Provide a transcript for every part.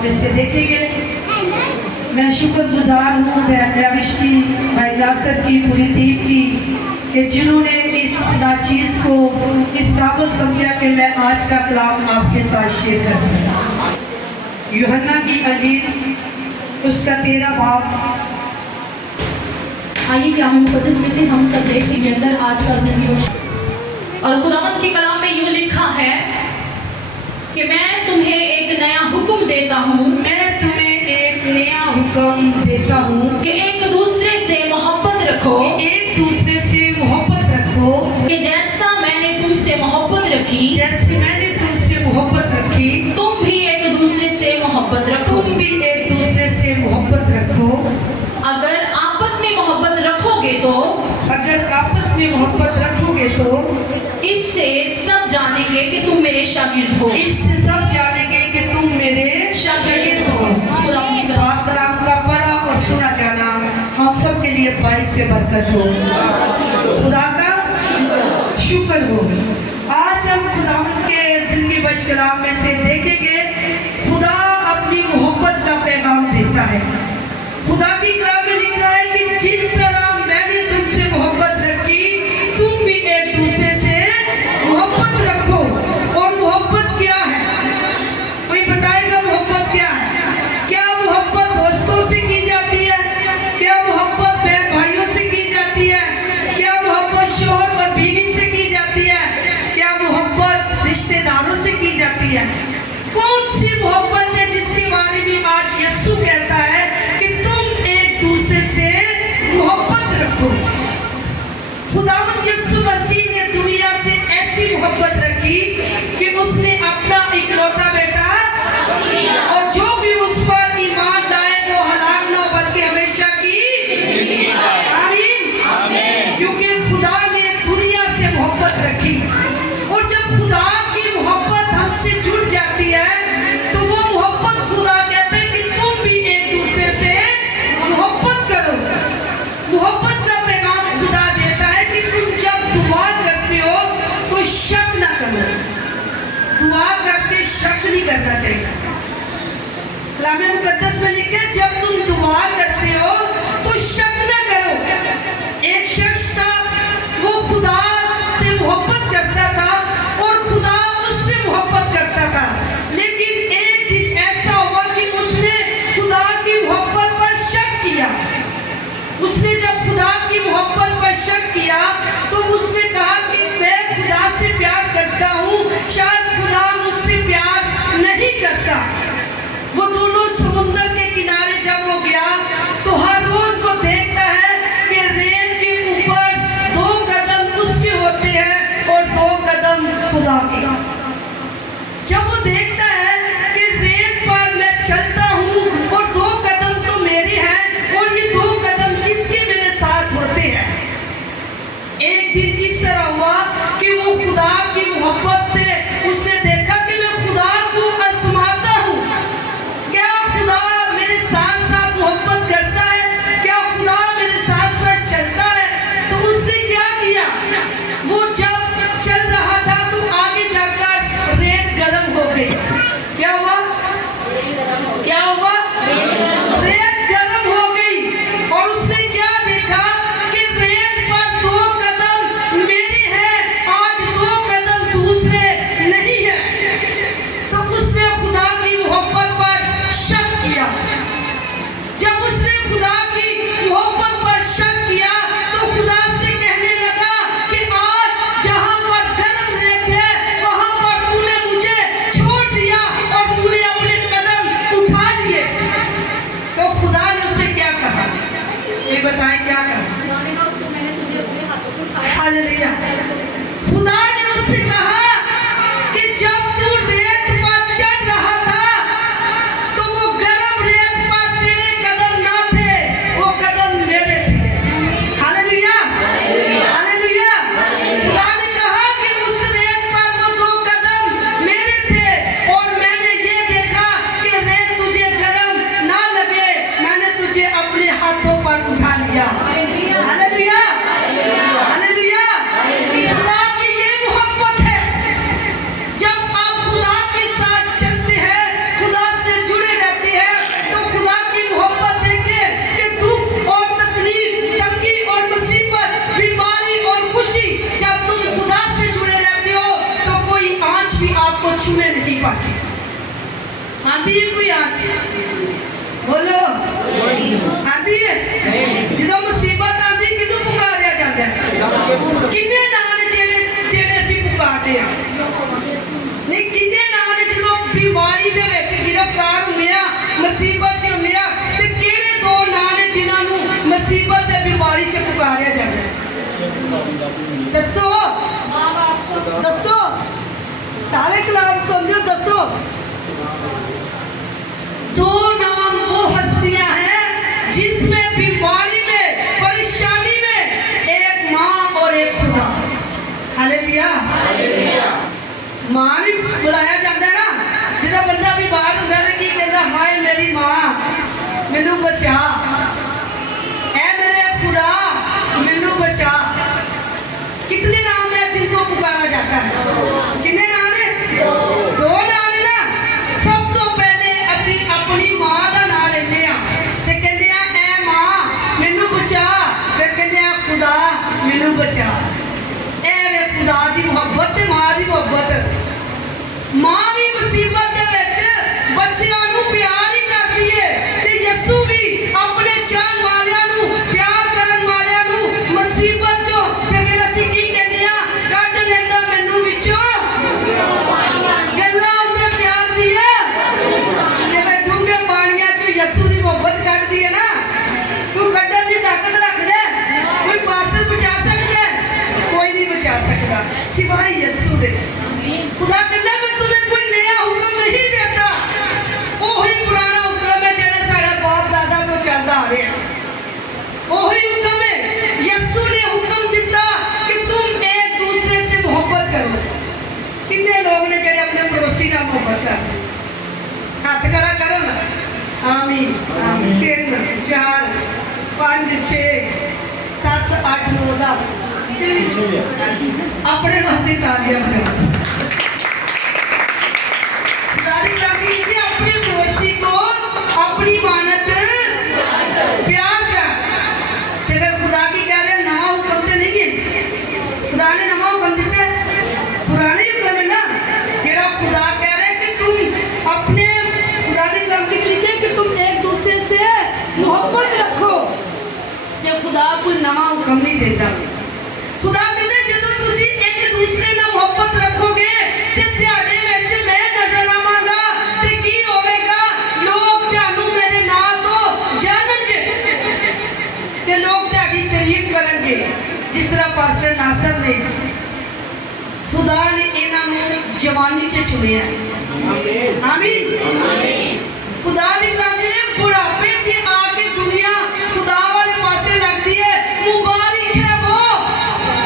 कलाम में से देखेंगे। मैं शुक्रगुजार हूँ बहन की, भाई नासिर की, पूरी टीम की, कि जिन्होंने इस नाचीज़ को इस काबिल समझा कि मैं आज का कलाम आपके साथ शेयर कर सका। यूहन्ना की अंजील उसका 13 बाब। आइए क्या मुकद्दस में से हम सब देखते हैं अंदर आज का जिंदगी और खुदावंद के कलाम में यूँ लिखा है कि मैं तुम्हें एक नया हुक्म देता हूँ, मैं तुम्हें एक नया हुक्म देता हूँ कि एक दूसरे से मोहब्बत रखो, एक दूसरे से मोहब्बत रखो, कि जैसा मैंने तुमसे मोहब्बत रखी, जैसे मैंने तुमसे मोहब्बत रखी, तुम भी एक दूसरे से मोहब्बत रखो। तुम भी एक दूसरे से मोहब्बत रखो। अगर आपस में मोहब्बत रखोगे तो, अगर आपस में मोहब्बत रखोगे तो इससे सब जानेंगे कि तुम मेरे शागिर्द हो। इससे सब जानेंगे कि तुम मेरे शागिर्द हो। खुदावंद के कलाम कलाम का पढ़ा और सुना जाना हम सब के लिए बाई से बरकत हो, खुदा का शुक्र हो। आज हम खुदावंद के जिंदगी बख्श कलाम में से देखेंगे खुदा अपनी मोहब्बत का पैगाम देता है। खुदा की कलाम में लिखा है कि जिस तरह मैंने तुमसे मोहब्बत रखी, तुम भी एक दूसरे से मोहब्बत रखो। और मोहब्बत क्या है? कोई बताएगा मोहब्बत क्या है? क्या मोहब्बत दोस्तों से की जाती है? क्या मोहब्बत बहन भाइयों से की जाती है? क्या मोहब्बत शौहर और बीवी से की जाती है? क्या मोहब्बत रिश्तेदारों से की जाती है? कौन सी मोहब्बत है जिसके बारे में आज यीशु कहता है कि तुम एक दूसरे से मोहब्बत रखो? खुदावंद यीशु मसीह ने दुनिया से ऐसी मोहब्बत रखी कि उसने अपना इकलौता बेटा, और जो भी उस पर ईमान लाए वो हलाक ना बल्कि हमेशा की आमीन। क्योंकि खुदा ने दुनिया से मोहब्बत रखी, और जब खुदा की मोहब्बत हमसे जुड़ जाती है तो वो मोहब्बत खुदा कहते हैं कि तुम भी एक दूसरे से मोहब्बत करो। मोहब्बत का पैगाम खुदा देता है कि तुम जब दुआ करते हो तो शक ना करो। दुआ करके शक नहीं करना चाहिए। कलाम मुकद्दस में लिखा है जब तुम दुआ करते हो तो शक ना करो। एक शख्स था, वो खुदा से मोहब्बत करता था और खुदा उससे मोहब्बत करता था, लेकिन एक दिन ऐसा हुआ कि उसने खुदा की मोहब्बत पर शक किया। उसने जब खुदा की मोहब्बत पर शक किया तो उसने कहा कि मैं खुदा से प्यार करता हूँ, शायद खुदा मुझसे प्यार नहीं करता। वो दोनों समुद्र के किनारे जब वो गया तो हर रोज वो देखता है कि रेत के ऊपर 2 कदम उसके होते हैं और 2 कदम खुदा के। जब वो देखता है कि रेत पर मैं चलता हूँ और 2 कदम तो मेरे हैं और ये 2 कदम किसके मेरे साथ होते हैं। एक दिन इस तरह हुआ कि वो खुदा की मोहब्बत से उसने देखा कि मैं खुदा को आजमाता हूँ। क्या खुदा मेरे साथ साथ मोहब्बत करता है? क्या खुदा मेरे साथ साथ चलता है? तो उसने क्या किया, वो जब चल रहा था तो आगे जाकर रेत गर्म हो गई। क्या हुआ? क्या हुआ? रेत गर्म हो गई और उसने क्या देखा कि रेत पर 2 कदम मेरे हैं, आज 2 कदम दूसरे नहीं है। तो उसने खुदा की मोहब्बत पर शक किया। जब उसने खुदा की मोहब्बत पर शक किया तो खुदा से कहने लगा कि आज जहां पर गर्म रेत है वहां पर तूने मुझे छोड़ दिया और तूने अपने कदम उठा लिए। तो खुदा ने उससे क्या कहा? ये बताएं क्या कहा? मैंने तुझे अपने हाथों को उठाया। हालेलुया। खुदा ने उससे कहा कि जब तू रेत पर चल रहा था तो वो गर्म रेत पर तेरे कदम ना थे, वो कदम मेरे थे। Hallelujah, hallelujah. खुदा ने कहा कि उस रेत पर वो 2 कदम मेरे थे और मैंने ये देखा कि रेत तुझे गर्म ना लगे, मैंने तुझे अपने हाथों पर उठा लिया। Hallelujah, hallelujah. खुदा की ये मोहब्बत है। जब आप खुदा के साथ चलते हैं, खुदा से जुड़े रहते मुसीबत ते बीमारी च पुकारिया जाता है। दसो दसो सारे कलाम सुनते हो, दसो। दो नाम वो हस्तियां हैं जिसमें बीमारी में, परेशानी में एक माँ और एक खुदा। हालेलुया। मां नहीं बुलाया जाता ना, जिदा बंदा बीमार होता है की कहता, हाय मेरी मां मैनू बचा, ऐ मेरे खुदा मैनू बचा। कितने नाम है जिनको पुकारा जाता है? कितने नाम है? दो नाम है ना। सब तो पहले असी अपनी मां का नाम लेने ते कहते हैं ऐ मां मैनू बचा, फिर कहते हैं खुदा मैनू बचा। ऐ वे खुदा दी मोहब्बत ते मां दी मोहब्बत। मां भी मुसीबत दे विच बच्चियां नू प्यार ही करदी है ते यसू भी अपने चाहन वालियां नू प्यार करन वालियां नू मुसीबत चों ते फिर असीं की कहंदे आ, कढ लैंदा मैनू विचों गल्लां उहदे प्यार दियां। जिवें डूंघे पाणियां चों यसू दी मोहब्बत कढदी है ना, कोई कढण दी ताकत रखदा है? कोई पार्सल बचा सकदा है? कोई नहीं बचा सकदा सिवाय यसू दे। खुदा कहता मैं तुम्हें कोई नया हुक्म नहीं देता, वही पुराना हुक्म है जो साढ़ा बाप दादा तो चलता आ रहा है। वही हुक्म है। यसू ने हुक्म दिता कि तुम एक दूसरे से मोहब्बत करो। कितने लोग ने जो अपने पड़ोसी का मोहब्बत करते? हाथ खड़ा करो ना। आमीन। 3 4 5 6 7 8 9 10 अपने पासे तालियां बजाओ। अपने पड़ोसी को अपनी मानत प्यार कर। फिर खुदा की कह रहे नवा हुक्म तो नहीं है, खुदा ने नवा हुक्म दिता, पुराने हुक्म है ना। जेड़ा खुदा कह रहे कि तुम अपने, खुदा ने कलाम च लिखे कि तुम एक दूसरे से मोहब्बत रखो। ये खुदा कोई नवा हुक्म नहीं देता। खुदा कहते जो तुसी एक दूसरे नाल मोहब्बत रखोगे ते तुहाडे विच मैं नजर आवांगा ते की होवेगा, लोग तुहानू मेरे नाम तो जानणगे ते लोग तुहाडी तारीफ करनगे। जिस तरह पास्टर नासर ने, खुदा ने इन्हां नू जवानी च चुनिया। आमीन। खुदा दी कलाम च बुढ़ापे च आके दुनिया खुदा वाले पासे लगदी है। मुबारक है वो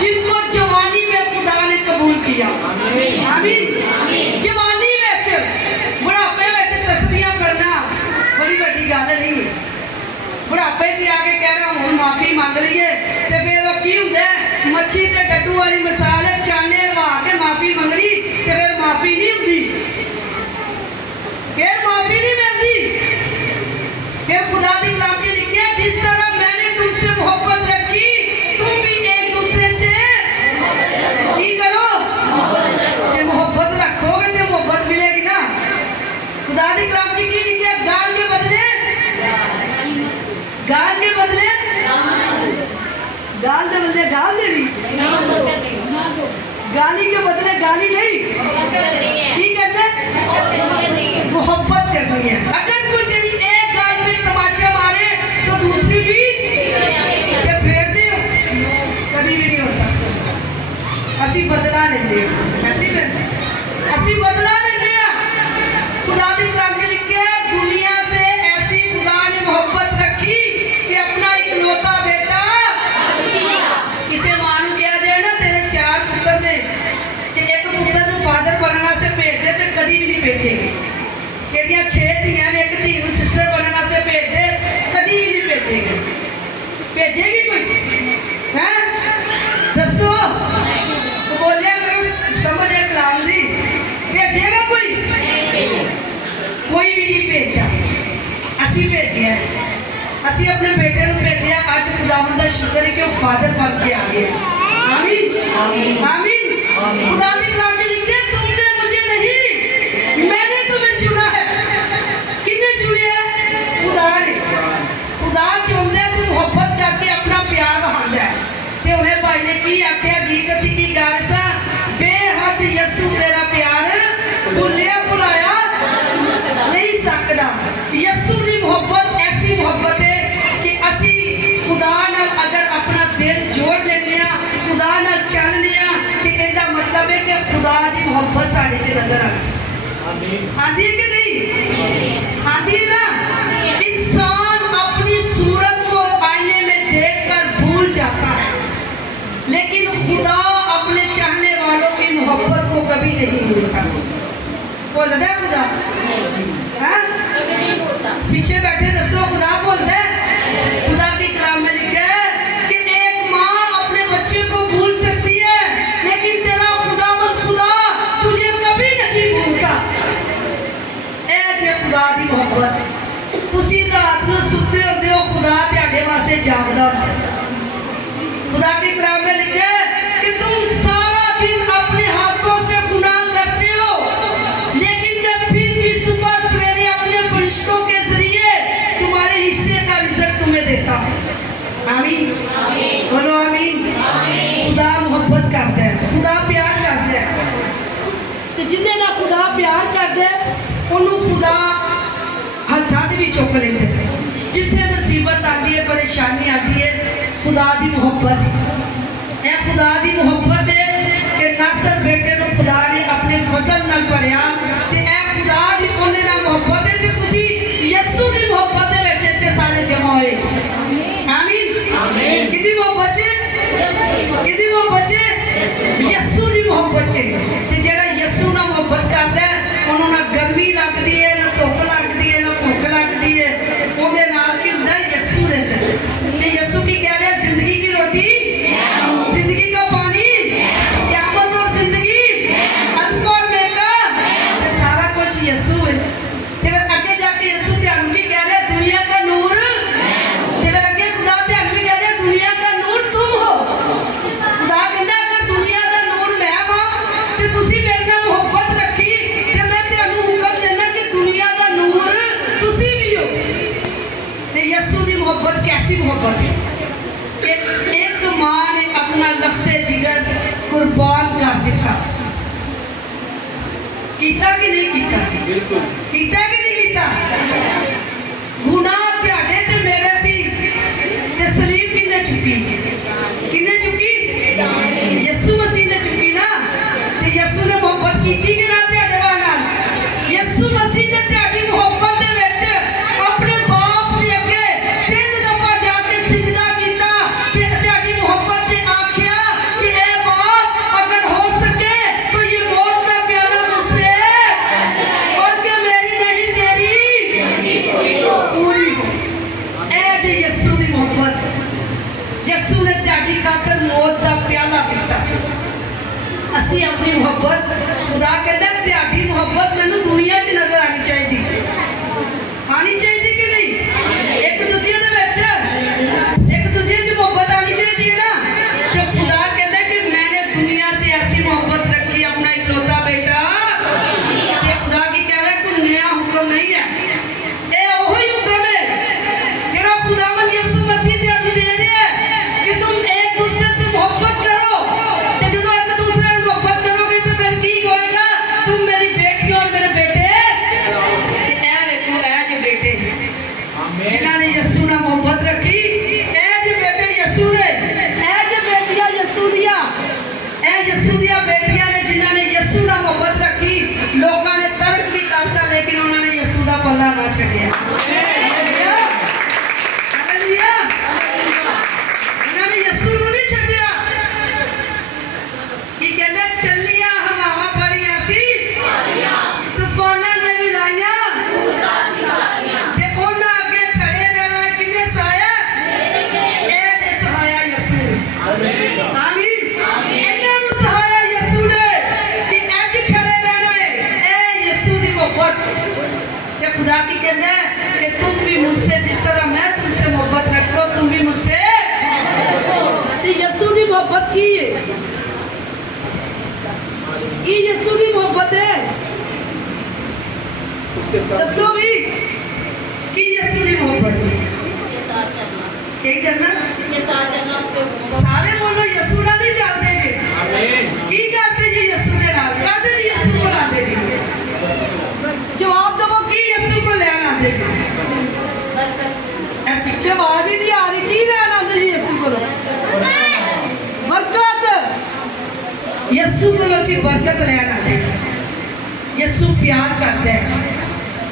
जिनको जवानी में खुदा ने कबूल किया। आमीन। जवानी विच, बुढ़ापे विच तस्बीहां पढ़ना बड़ी वड्डी गल नहीं है। बुढ़ापे च आके कहना हुण माफी मंग लईए ते फिर वो की हुंदा है, मच्छी ते डड्डू वाली मिसाल है। चाने लवा के माफी मंगनी ते फिर माफी नहीं हुंदी, फिर माफी नहीं मिलती। फिर खुदा दी कलाम च लिखिया जिस तरह मैंने तुमसे मोहब्बत रखी तुम भी एक दूसरे से की करो। ते मोहब्बत रखोगे तो मोहब्बत मिलेगी ना। खुदा दी कलाम च की लिखिया, गाल के बदले गाल के बदले गाल दे बदले गाल देनी, गाली के बदले गाली नहीं। की करना? मोहब्बत करनी है। अगर कोई तेरी एक गाल पे तमाचा मारे तो दूसरी भी ते फेर दे, कभी भी नहीं हो सकता। असी बदला लेंगे, असी बदला लेंगे। खुदा दी कलाम च लिखिया दुनिया से ऐसी खुदा ने मोहब्बत रखी कि अपना इकलौता बेटा, किसी मां नूं कहा जाए ना तेरे 4 पुत्र ने ते एक पुत्र नूं फादर बनने से भेज दे ते कभी भी नहीं भेजेगी। तेरिया 6 धियां ने एक धी नूं सिस्टर बनने से भेज दे, कभी भी नहीं भेजेगी। भेजेगी कोई? हैं? दसो, बोलिया करो, समझ है कलाम दी। भेजेगा कोई? कोई भी नहीं भेजता। असी भेजिया, असी अपने बेटे को भेजिया। अज खुदावंद दा शुक्र है कि वो फादर बन के आ गया। आमीन। आमीन। खुदा दी कलाम च लिखिया तुमने मुझे नहीं, मैंने तुम्हें चुना है। किसने चुनिया? खुदा ने। खुदा चाहता है तू मोहब्बत करके अपना प्यार बहांदा है। ते उन्हें भाई ने की आख्या, गीत असी की गा रहे सा, बेहद यसू तेरा प्यार भुलिया भुलाया नहीं सकदा। यसू दी मोहब्बत ऐसी मोहब्बत है कि असी खुदा से नजर आती आती है कि नहीं आती है ना। इंसान अपनी सूरत को आईने में देखकर भूल जाता है, लेकिन खुदा अपने चाहने वालों की मोहब्बत को कभी नहीं भूलता। बोलता है खुदा? हाँ? पीछे बैठे दसो खुदा बोलता है? खुदा की कलाम में लिखा है कि एक माँ अपने बच्चे को भूल सकती है, लेकिन तेरा खुदा तुझे कभी नहीं भूलता। ऐ जे खुदा दी मोहब्बत, तुसी रात ਨੂੰ सुते होंदे हो, खुदा ਤੁਹਾਡੇ वास्ते जागदा होंदा है। खुदा की कलाम में लिखा है कि तुम सारा दिन अपने हाथों से गुनाह करते हो, लेकिन मैं फिर भी सुबह सवेरे अपने फरिश्तों के जरिए तुम्हारे हिस्से का रिज़्क तुम्हें देता हूँ। आमीन, बोलो आमीन। खुदा मोहब्बत करता है, खुदा प्यार करता है, तो जिन्हें ना खुदा प्यार करता है उन्होंने खुदा हत्था ते भी चुक लेते हैं। जिथे मुसीबत आती है, परेशानी आती है, खुदा दी मोहब्बत है। खुदा दी मोहब्बत है कि नासर बेटे को खुदा ने अपने फजल नाल भरिया, ते ए खुदा दी ओने नाल मोहब्बत है, ते तुसी यीशु दी मोहब्बत दे विच इत्थे सारे जमा होए जी। आमीन आमीन। किदी मोहब्बत है? किदी मोहब्बत है? यीशु दी मोहब्बत है। ते जेड़ा यीशु नाल मोहब्बत करदा है, ओनू ना गर्मी लगदी है, ना धुप लगदी है, ना भुख लगदी है, ओदे नाल की हुंदा यीशु रहंदा है। ते यीशु की कह रहा है, जिंदगी की रोटी, जिंदगी का पानी, क़यामत और जिंदगी, अल्फा और ओमेगा, ये सारा कुछ यीशु है। ते फिर आगे जाके यीशु ध्यान भी कह रहा है, दुनिया का नूर, ते फिर आगे खुदा ध्यान भी कह रहा है, दुनिया का नूर तुम हो। खुदा कहता है, अगर दुनिया का नूर मैं हां ते तुसी मेरे नाल मोहब्बत रखी, ते मैं तुहानू हुक्म देना कि दुनिया का नूर तुसी भी हो। ते यीशु दी मोहब्बत कैसी मोहब्बत है? एक मां ने अपना लफ्ते जिगर कुर्बान कर दिता। कीता कि नहीं कीता? बिल्कुल कीता कि नहीं कीता? गुनाह ਤੁਹਾਡੇ ਤੇ ਮੇਰੇ ਸੀ, ਤੇ ਸਲੀਬ ਕਿੰਨੇ ਚੁੱਕੀ? ਕਿੰਨੇ ਚੁੱਕੀ? ਯਿਸੂ ਮਸੀਹ ਨੇ ਚੁੱਕੀ ਨਾ। ਤੇ ਯਿਸੂ ਨੇ ਮੁਹੱਬਤ ਕੀਤੀ ਕਿ ਨਾ ਤੁਹਾਡੇ ਨਾਲ? ਯਿਸੂ ਮਸੀਹ ਨੇ ਤੁਹਾਡੀ ਮੁਹੱਬਤ ਦੇ ਵਿੱਚ ਆਪਣੇ ਬਾਪ ਦੇ ਅੱਗੇ 3 ਦਫਾ ਜਾ ਕੇ ਸਿਜਦਾ ਕੀਤਾ, ਤੇ ਤੁਹਾਡੀ ਮੁਹੱਬਤ 'ਚ ਆਖਿਆ ਕਿ ਐ ਬਾਪ, ਅਗਰ ਹੋ ਸਕੇ ਤਾਂ ਇਹ ਮੌਤ ਦਾ ਪਿਆਲਾ ਮੁਝਸੇ बल्कि मेरी नहीं तेरी पूरी हो। ऐ जे यीशु दी मोहब्बत, यीशु ने ਤੁਹਾਡੀ ਖਾਤਰ ਮੌਤ ਦਾ ਪਿਆਲਾ ਪੀਤਾ। ਅਸੀਂ ਆਪਣੀ ਮੁਹੱਬਤ, खुदा कहता है ਤੁਹਾਡੀ ਮੁਹੱਬਤ ਮੈਨੂੰ ਦੁਨੀਆ 'ਚ ਨਜ਼ਰ ਆਣੀ ਚਾਹੀਦੀ, ਆਣੀ ਚਾਹੀਦੀ ਕਿ ਨਹੀਂ? ਇੱਕ ਦੂਜੇ ਦੇ ਵਿੱਚ, ਇੱਕ ਦੂਜੇ 'ਚ ਮੁਹੱਬਤ ਆਣੀ ਚਾਹੀਦੀ है ना। तो खुदा कहता है कि मैंने दुनिया से ऐसी मोहब्बत रखी, अपना इकलौता बेटा। ये खुदा की कह रहा है, कोई नया हुक्म नहीं है, ये वही हुक्म है जेड़ा खुदावन यीशु मसीह ने अभी दे दिया है कि तुम एक दूसरे से मोहब्बत करो। ते जदों एक दूसरे से मोहब्बत करोगे तो फिर की होएगा? तुम मेरी बेटी और मेरे बेटे। ते ए देखो, ए जे बेटे जिन्हां ने यीशु नाल मोहब्बत रखी, ए जे बेटे यीशु दे, ए जे बेटियां यीशु दियां, ए यीशु दियां बेटियां ने जिन्हां ने यीशु नाल मोहब्बत रखी। लोकां ने तर्क भी करता, लेकिन उन्होंने यीशु दा पल्ला ना छड्डिया। Hallelujah, hallelujah. उन्होंने यीशु नूं नहीं छड्डिया। की कहंदे, चलियां हवावां बड़ियां सी, तूफानां ने भी लाइयां, ते उन्हां अगे खड़े रहना किन्ने सहाया? ए जे सहाया यीशु। आमीन। ਇਹਨਾਂ ਨੂੰ ਸਹਾਇਆ ਯਿਸੂ ਨੇ ਕਿ ਅੱਜ ਖੜੇ ਰਹਿਣਾ ਹੈ। ਇਹ ਯਿਸੂ ਦੀ ਮੁਹੱਬਤ। ਤੇ खुदा की कहता है कि तुम भी मुझसे, जिस तरह मैं तुमसे मोहब्बत रखता हूं, तुम भी मुझसे। तो यीशु की मोहब्बत की है, ये यीशु की मोहब्बत है। दसो भी कि यीशु की मोहब्बत क्या करना? सारे बोलो यीशु नाल नहीं चलते जी। की करते जी यीशु दे नाल? कहते जी यीशु को आते जी। जवाब दो कि यीशु को लेना आते जी। ए पीछे आवाज ही नहीं आ रही, की लेना आते जी यीशु को? बरकत। यीशु को ਅਸੀਂ बरकत लेना आते। ਯਿਸੂ ਪਿਆਰ ਕਰਦਾ ਹੈ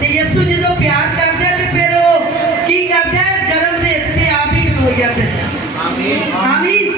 ਤੇ ਯਿਸੂ ਜਦੋਂ ਪਿਆਰ ਕਰਦਾ ਹੈ ਤੇ ਫਿਰ ਉਹ ਕੀ ਕਰਦਾ ਹੈ, ਗਰਮ ਰੇਤ ਤੇ ਆਪ ਹੀ ਹੋ ਜਾਂਦਾ ਹੈ। ਆਮੀਨ।